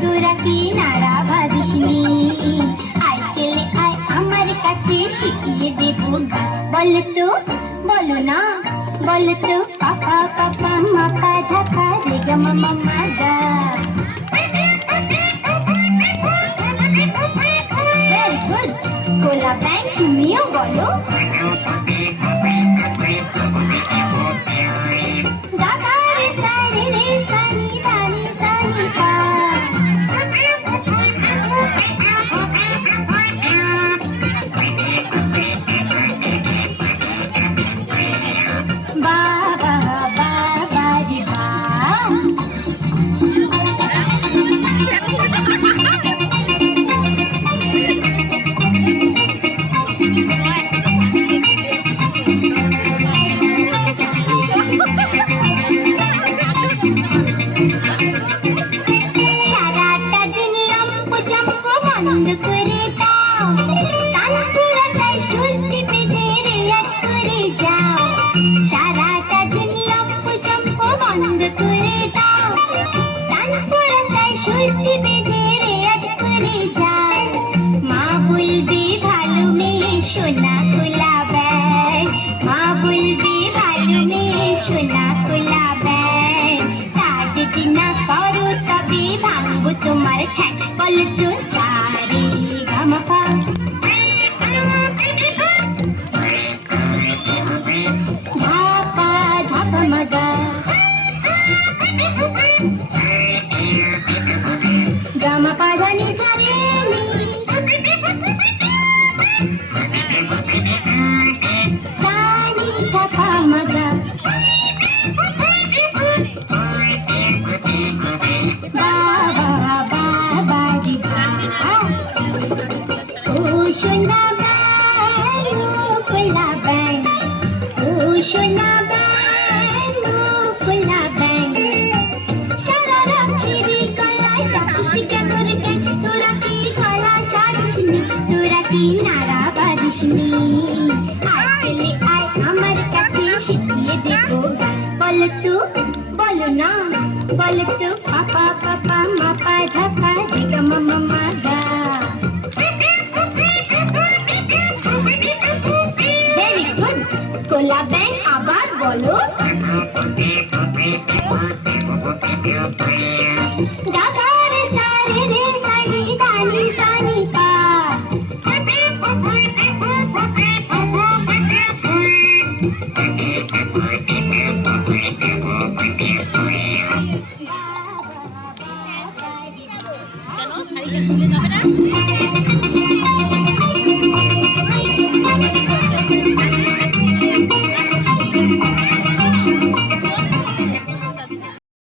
তোরা কি নাড়া বাঁধিসনি? আয় ছেলে আয় আমার কাছে শিখিয়ে দেব গান। বলো তো, বলো না, বলো তো পাপা পাপা মাপা ধাপা রে গা মামা মা গা। Very good. গোলা ব্যাং তুমিও বলো। সারাটা দিন লম্প জম্প বন্ধ করে দাও, তানপুরাটাই শুনতে পেটে রেয়াজ করে যাও। সারাটা দিন লম্প জম্প বন্ধ করে দাও, তানপুরাটাই শুনতে পেটে রেয়াজ করে যাও। মা বলবে ভালো মেয়ে সোনা খোলা ব্যাগ, মা বলবে ভালো মেয়ে সোনা খোলা ব্যাগ। তা যদি না করো তবে ভাঙবো তোমার ঠ্যাং। বলো তো সারে গামা পা। ধাপা ধাপা মজা, গামা পা ধানি সারে নি, সানি ধাপা মজা। সোনা ব্যাং খোলা ব্যাং, ও সোনা ব্যাং খোলা ব্যাং। সারা রাত্রি গলায় চাপিস কেমন কেন? তোরা কি গলা সারিসনি? তোরা কি নাড়া বাঁধিসনি? আয় ছেলে আয় আমার কাছে শিখিয়ে দেব গান। বলো তো, বলো না, বলো তো পাপা পাপা মাপা ধাপা রে গা মামা মা গা। Very good. গোলা ব্যাং আবার বলো। দাদা